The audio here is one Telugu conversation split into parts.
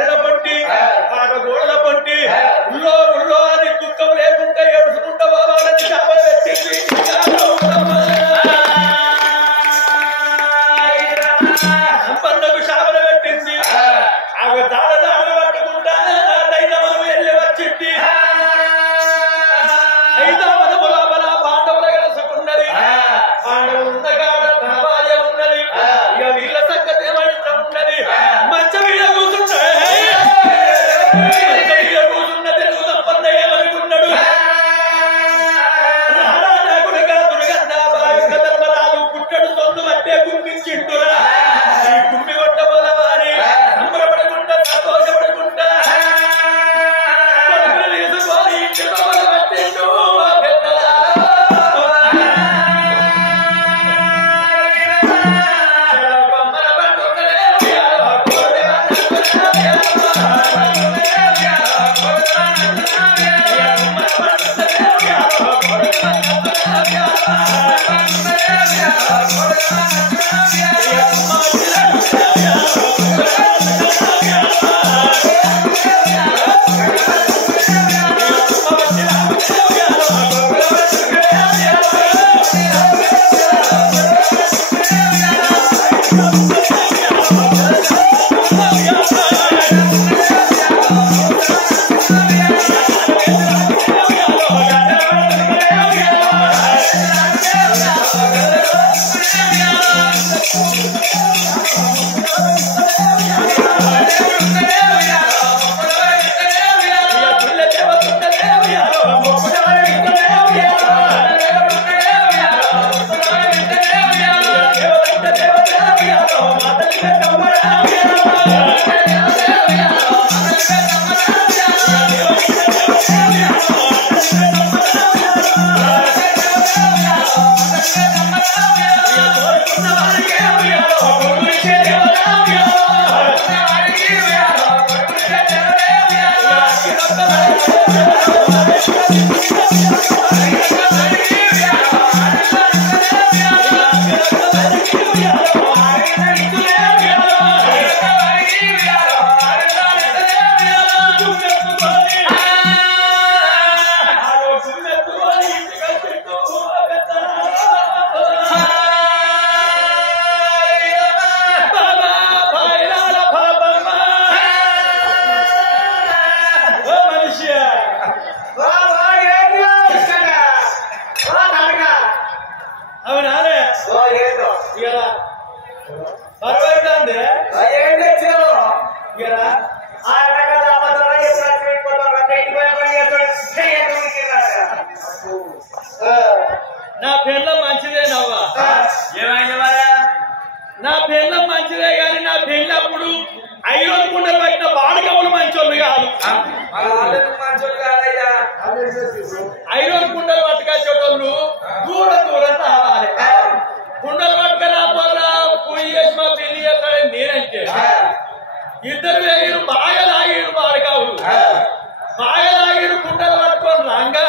కర్రెల పట్టి పాట గోడల పట్టి ఉల్లో ఉల్లో అని దుఃఖం లేకుండా ఏడుచుకుంటా వాళ్ళని చేపలు పెట్టింది సంపన్నకు చేపలు పెట్టింది ఆమె దాడ దాడలు పట్టుకుంటా దైతమను వెళ్ళి వచ్చింది దైతమను లోపల పాండవుల కలుసుకున్నది పాండవులు ఉండగాడ తన భార్య ఉన్నది ఇక వీళ్ళ సంగతి ఏమంటా ఉన్నది మంచం మీద కూర్చున్నది సంపన్న ఏమనుకున్నాడు ధర్మరాజు పుట్టడు సొందు మట్టే గుమ్మించిండురా ఈ గుమ్మి కొట్ట బలవారి సంబరపడకుండా సంతోషపడకుండా తీసుకొని ఇంటి లోపల పట్టిండు నా పెళ్ళం మంచిదేనవ్వా నా పెళ్ళం మంచిదే గాని నా పెళ్ళప్పుడు ఐరోన్ కుండలు పట్టిన బాడకవులు మంచోళ్ళు కాదు ఐరోన్ కుండలు పట్టుకొచ్చేటోళ్ళు దూరం దూరం రావాలి కుండలు పట్టుకురాపోరా పోయి చేసి మా పెళ్లి చేస్తాడని నేనంటే ఇద్దరు వేగిరు బాగా లాగిరు బాడకవులు బాగా లాగిరు కుండలు పట్టుకొని రాగా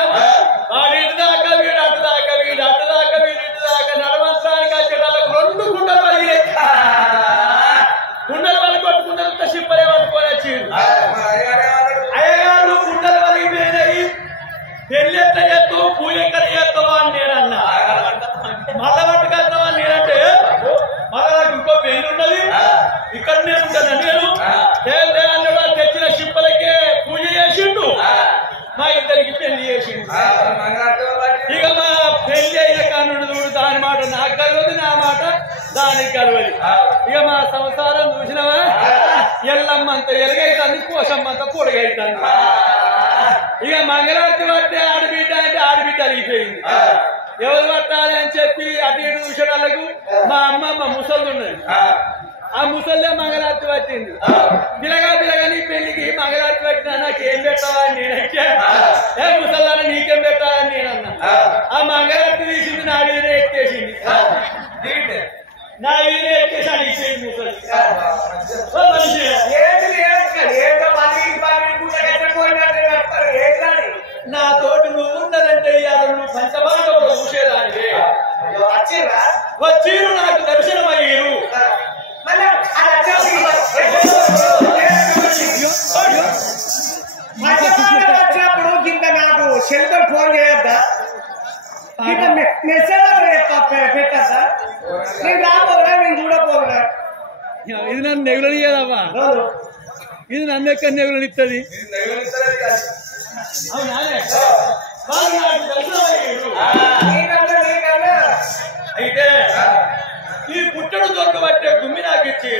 వాడి ఇంటి దాకా వీడు అటు దాకా వీడు అటు దాకా వీడు ఇటు దాకా నడవంచడానికి వచ్చేటాళ్ళకు 2 కుండలు పలిగినాయి కుండలు పలి కొట్టుకుంటారు షిప్పరే పట్టుకొని వచ్చిండు అయ్యగారు కుండలు పలిగిపోయినాయి పెళ్లి ఎట్ట చేస్తావు పూజ ఎక్కడ చేస్తావా అని నేనన్నా మళ్ళా పట్టుకొస్తావా అని నేనంటే మళ్ళా నాకు ఇంకో పెళ్లి ఉన్నది ఇక్కడనే ఉంటాను నేను అన్నాడు తెచ్చిన షిప్పలకే పూజ చేసిండు మా ఇద్దరికి పెళ్లి చేసిండు ఇక మా పెళ్లి అయిన కానుండు చూడు దాని మాట నాకు కలవదు నా మాట దానికి కలవదు ఇక మా సంసారం చూసినవా ఎల్లమ్మంత ఎలుగైతుంది కోసమ్మంత పొడుగైతుంది ఇక మంగళారతి పట్టే ఆడబిడ్డ అంటే ఆడబిడ్డ అలిగిపోయింది ఎవరు పట్టాలి అని చెప్పి అటు ఇటు చూసేవాళ్ళకు మా అమ్మమ్మ ముసళ్ళు ఉన్నది ఆ ముసల్లే మంగళారతి వచ్చింది బిలగా నీ పెళ్లికి మంగళారతి వచ్చినా నాకేం పెట్టావా అని నేనంటే ఏ ముసల్లాన నీకేం పెట్టాలని నేనన్నా ఆ మంగళారతి తీసింది నా వీధినే ఎత్తేసింది నా వీధినే ఎత్తేసి అడిగిపోయింది ముసలి నా తోటి నువ్వు ఉన్నదంటే ఇవాళ నువ్వు పంచమాండవులు చూసేదానివే వచ్చిరు నాకు దర్శనం అయ్యారు నన్ను నెగులనియదమ్మా ఇది నన్ను ఎక్కడ నెగులనిస్తుంది అయితే ఈ పుట్టడు దొరక పట్టే గుమ్మి నాకు ఇచ్చి